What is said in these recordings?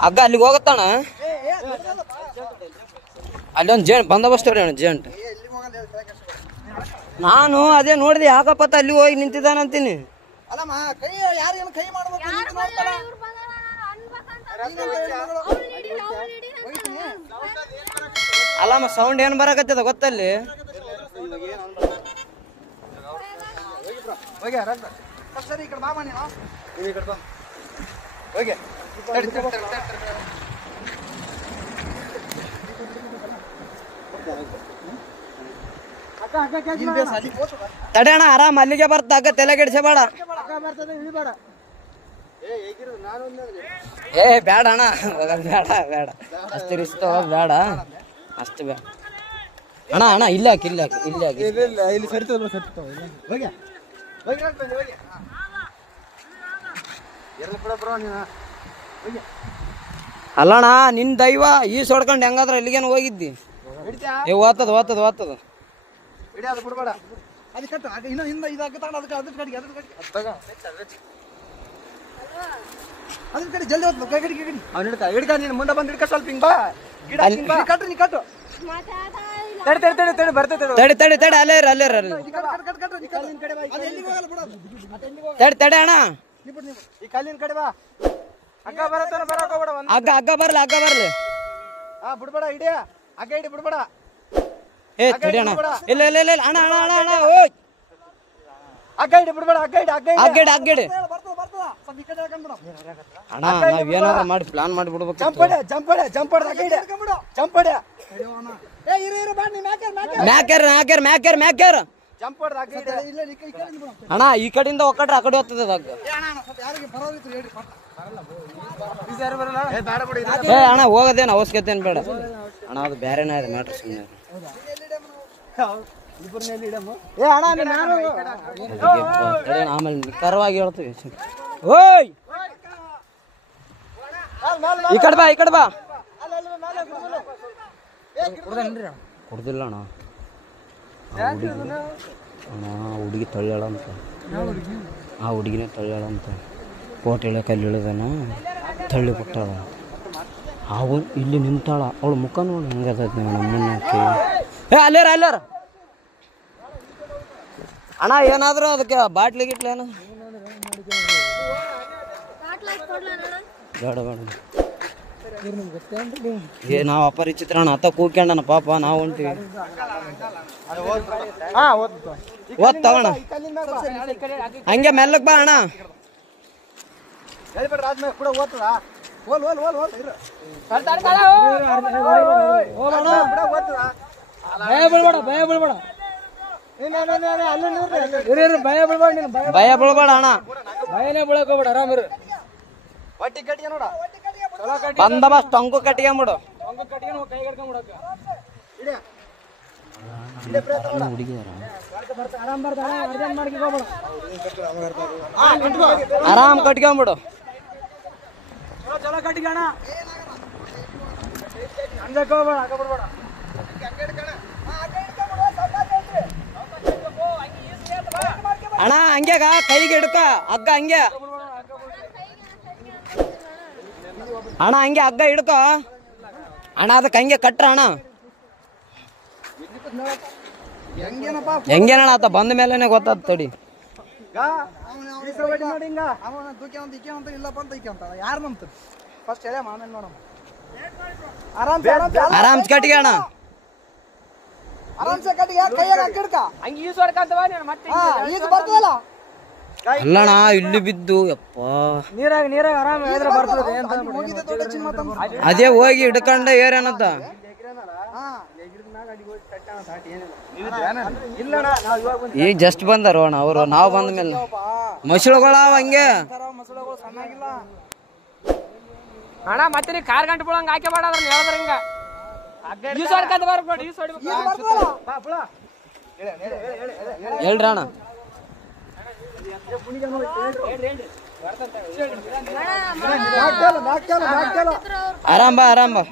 ಹಗ್ಗ ಅಲ್ಲಿಗೆ ಹೋಗತ್ತಣ ಅಲ್ಲೊಂದು ಬಂದೋಬಸ್ತ್ ಜೇಂಟ್ ನಾನು ಅದೇ ನೋಡಿದೆ ಯಾಕಪ್ಪತ್ತ ಅಲ್ಲಿ ಹೋಗಿ ನಿಂತಿದ್ದಾನಂತೀನಿ ಅಲ್ಲಮ್ಮ ಸೌಂಡ್ ಏನ್ ಬರಕತ್ತದ ಗೊತ್ತಲ್ಲಿ ತಡೆಯಣ ಆರಾಮ್ ಅಲ್ಲಿಗೆ ಬರ್ತ ಹಗ್ಗ ತಲೆ ಕೆಡಿಸಬೇಡ ಏ ಬೇಡ ಅಣ್ಣ ಬೇಡ ಬೇಡ ಅಷ್ಟು ರಿಸ್ಕ್ ಬೇಡ ಅಷ್ಟು ಬೇಡ ಅಣ್ಣ ಅಣ್ಣ ಇಲ್ಲ ಇಲ್ಲ ಇಲ್ಲ ಇಲ್ಲಿ ಅಲ್ಲಣ್ಣ ನಿನ್ ದೈವ ಈ ಸೊಡ್ಕೊಂಡು ಹೆಂಗಾದ್ರ ಎಲ್ಲಿಗೇನು ಹೋಗಿದ್ದಿ ಏ ಓದ್ತದ ಓದ್ತದ ಓದ್ತದ ಮುಂದೆ ಬಂದ್ ಹಿಡ್ಕ ಸ್ವಲ್ಪ ಹಿಂಗ್ ಬಾ ಕಟ್ರಿ ನೀ ಕಟ್ಟು ತಡಿ ತಡಿ ತಡಿ ಅಲ್ಲೇ ಅಲ್ಲೇ ತಡಿ ತಡಿ ಅಣ್ಣ ಈ ಕಲ್ಲಿನ ಕಡೆ ಬಾ ಹಗ್ಗ ಬರತ್ತಾನ ಬರಕ್ ಹೋಗ್ಬೇಡ ಹಗ್ಗ ಹಗ್ಗ ಬರ್ಲಿ ಹಗ್ಗ ಬರ್ಲಿ ಬಿಡ್ಬೇಡ ಹಿಡಿಯ ಹಗ್ಗ ಹಿಡಿ ಬಿಡ್ಬೇಡ ಏ ತಡಿ ಅಣ್ಣ ಇಲ್ಲ ಇಲ್ಲ ಇಲ್ಲ ಅಣ್ಣ ಅಣ್ಣ ಅಣ್ಣ ಅಣ್ಣ ಓಯ್ ಹಗ್ಗ ಹಿಡಿ ಬಿಡ್ಬೇಡ ಹಗ್ಗ ಹಿಡಿ ಹಗ್ಗಡಿ ಹಗ್ಗಡಿ ಅಣ್ಣ ನಾವ್ ಏನಾದ್ರು ಮಾಡಿ ಪ್ಲಾನ್ ಮಾಡಿ ಬಿಡ್ಬೇಕು ಮ್ಯಾಕ್ಯಾರ ಮ್ಯಾಕ್ಯಾರ ಅಣ್ಣ ಈ ಕಡೆಯಿಂದ ಒಕ್ಕಟ್ರೆ ಆ ಕಡೆ ಹೋಗ್ತದೆ ಹಗ್ಗ ಏ ಅಣ್ಣ ಹೋಗೋದೇನು ಅವಶ್ಯಕತೆ ಏನ್ ಬೇಡ ಅಣ್ಣ ಅದು ಬೇರೆನೇ ಇದೆ ಮ್ಯಾಟ್ರ್ ಸುಮ್ಮನೆ ಆಮೇಲೆ ನಿಖರವಾಗಿ ಹೇಳ್ತೀವಿ ಓಯ್ ಈ ಕಡೆ ಬಾ ಈ ಕಡೆ ಬಾ ಕೊಡ್ದಿಲ್ಲ ಅಣ್ಣ ಅಣ್ಣ ಹುಡುಗಿ ತಳ್ಳ್ಯಾಳ ಅಂತ ಆ ಹುಡುಗಿನೇ ತಳ್ಳ್ಯಾಳ ಅಂತ ಕೋಟೆ ಇಳಕ್ಕೆ ಅಲ್ಲಿ ಇಳಿದಾನ ತಳ್ಳಿ ಬಿಟ್ಟಾಳ ಅವು ಇಲ್ಲಿ ನಿಂತಾಳ ಅವಳು ಮುಖ ನೋಡಿ ಹೆಂಗದ ನಮ್ಮನ್ನಕ್ಕೆ ಏ ಅಲ್ಲೇರ ಅಲ್ಲೇರ ಅಣ್ಣ ಏನಾದ್ರು ಅದಕ್ಕೆ ಬಾಟ್ಲಿ ಗಿಟ್ಲಿ ಏನು ಬೇಡ ಬೇಡ ಏ ನಾವು ಅಪರಿಚಿತ್ರ ಅಣ್ಣ ಅತ್ತ ಕೂಕ್ಯಣ್ಣ ಪಾಪ ನಾವು ಹೊಂಟಿವಿ ಓದ್ ತಗೋಣ ಹಂಗೆ ಮೆಲ್ಲಕ್ ಬಾ ಅಣ್ಣ ಭಯ ಬೀಳ್ಬೇಡ ಅಣ್ಣ ಭಯನೇ ಬೀಳಕ್ ಹೋಗ್ಬೇಡ ಆರಾಮಿರು ಬಂದೋಬಸ್ತ್ ಟೊಂಕು ಕಟ್ಕೊಂಬಿಡು ಆರಾಮ್ ಕಟ್ಕೊಂಬಿಡು ಚಲೋ ಕಟ್ಟಿಗಣ ಅನ್ಬೇಕು ಹೋಗ್ಬೇಡ ಹಾಕಬಿಡ್ಬೇಡ ಅಣ್ಣ ಹಂಗ್ಯಾಗ ಕೈಗೆ ಹಿಡ್ಕ ಹಗ್ಗ ಹಂಗೆ ಅಣ್ಣ ಹಂಗೆ ಹಗ್ಗ ಹಿಡ್ಕೊ ಅಣ್ಣ ಅದಕ್ಕೆ ಹಂಗೆ ಕಟ್ರ ಅಣ್ಣ ಹೆಂಗೇನಣ್ಣ ಆತ ಬಂದ ಮೇಲೆನೆ ಗೊತ್ತಾದ ತಡಿ ಆರಾಮ್ ಕಟ್ಟಿಗೆ ಅಣ್ಣ ಅಲ್ಲಣ್ಣ ಇಲ್ಲಿ ಬಿದ್ದು ಯಪ್ಪ ನೀರಾಗ ಆರಾಮ ಬರ್ತದೆ ಅದೇ ಹೋಗಿ ಹಿಡ್ಕೊಂಡ ಏರೇನಂತ ಈಗ ಜಸ್ಟ್ ಬಂದಾರ ಅಣ್ಣ ಅವರು ನಾವು ಬಂದ ಮೇಲೆ ಮಸಳುಗಳಾವ ಹಂಗೆ ಅಣ್ಣ ಮತ್ತೆ ನೀ ಕಾರ್ ಗಂಟೆ ಬಿಡಂಗ ಹಾಕಿ ಬೇಡ ಅದ್ರ ಹೇಳಿದ್ರ ಹಿಂಗ ಹೇಳ್ರಿ ಅಣ್ಣ ಆರಾಮ್ ಬಾ ಆರಾಮ್ ಬಾ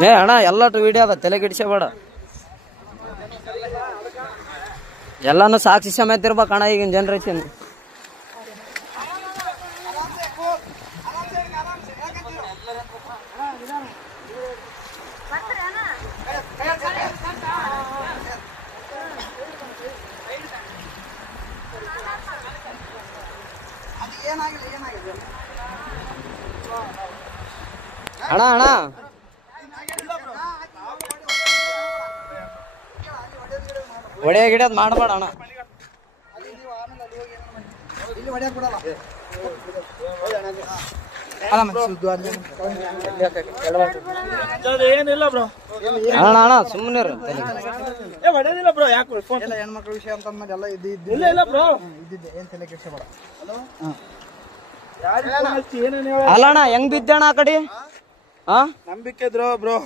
ಏ ಅಣ್ಣ ಎಲ್ಲಟು ವಿಡಿಯೋ ಅದ ತಲೆ ಕೆಡಿಸಬೇಡ ಎಲ್ಲಾನು ಸಾಕ್ಷಿ ಸಮೇತ ಇರ್ಬೇಕಣ್ಣ ಈಗಿನ ಜನರೇಷನ್. ಅಣ್ಣ ಅಣ್ಣ ಒಡೆಯ ಗಿಡದ್ ಮಾಡಬೇಡ ಅಣ್ಣ. ಏನಿಲ್ಲ ಬ್ರೋ, ಅಣ್ಣ ಅಣ್ಣ ಸುಮ್ಮನೆ ಹೊಡೆದಿಲ್ಲ ಬ್ರೋ. ಯಾಕೆ ಹೆಣ್ಮಕ್ಳ ವಿಷಯ ಅಂತಂದ್ಮೇಲೆ ಎಲ್ಲ ಇಲ್ಲ ಇಲ್ಲ ಬ್ರೋ, ಇದ್ದಿದ್ದೆ ಏನ್ ತಲೆ ಕೆಡ್ಸಬೇಡ. ಅಲ್ಲ ಅಣ್ಣ ಹೆಂಗ್ ಬಿದ್ದಣ್ಣ ಆ ಕಡೆ? ನಂಬಿಕೆ ಇದ್ರು ಬ್ರೋ.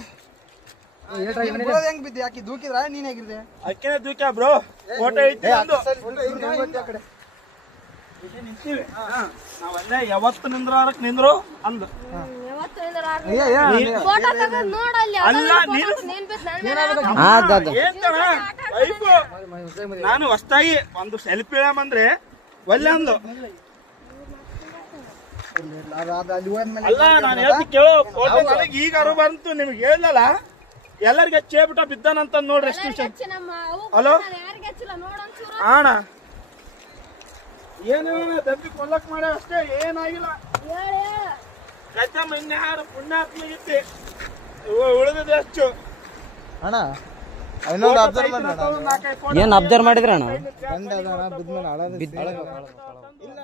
ಹೆಂಗ್ ಬಿದ್ದೆ? ಯಾಕೆ ದೂಕಿದ್ರ ನೀನ್ ಹೇಗಿದ್ದೆ? ಅಕ್ಕಿನೇ ದೂಕ್ಯ ಬ್ರೋ. ಫೋಟೋ ಐತಿ ಒಂದು. ನಿಂತೀವಿ ನಾವಲ್ಲೇ ಯಾವತ್ತು ನಿಂದ್ರಕ್ ನಿಂದ್ರು ಅಂದ. ಅಲ್ಲ ನೀನು ನಾನು ಹೊಸ್ತಾಗಿ ಒಂದು ಸೆಲ್ಫಿ ಇಳಂದ್ರೆ ಒಲ್ಲೆ ಅಂದು. ಅಲ್ಲ ನಾನು ಹೇಳ್ತಿ ಕೇಳೋ ಫೋಟೋ ನನಗೆ ಈಗ ಅರು ಬಂತು. ನಿಮ್ಗೆ ಹೇಳಲ್ಲ ಎಲ್ಲರಿಗೂ ಹಚ್ಚೇಬಿಟ್ಟ ಬಿದ್ದಾನಂತ ನೋಡ್ರಿ. ಎಷ್ಟು ವಿಷಯ. ಹಲೋ ಅಣ್ಣ ಏನು ದಬ್ಬಿ ಕೊಲ್ಲಕ್ ಮಾಡ ಅಷ್ಟೇ, ಏನಾಗಿಲ್ಲ. ಕಚ್ಚಮ್ಮ ಇನ್ಯಾರು ಪುಣ್ಯಾತ್ಮಗಿತ್ತಿ ಉಳಿದಿದೆ ಅಷ್ಟು. ಅಣ್ಣ ಇನ್ನೊಂದು ಅಬ್ಸರ್ವ್ ಏನ್ ಅಬ್ಸರ್ವ್ ಮಾಡಿದ್ರಣ್ಣ? ಬಿದ್ಮೇಲೆ ಇಲ್ಲ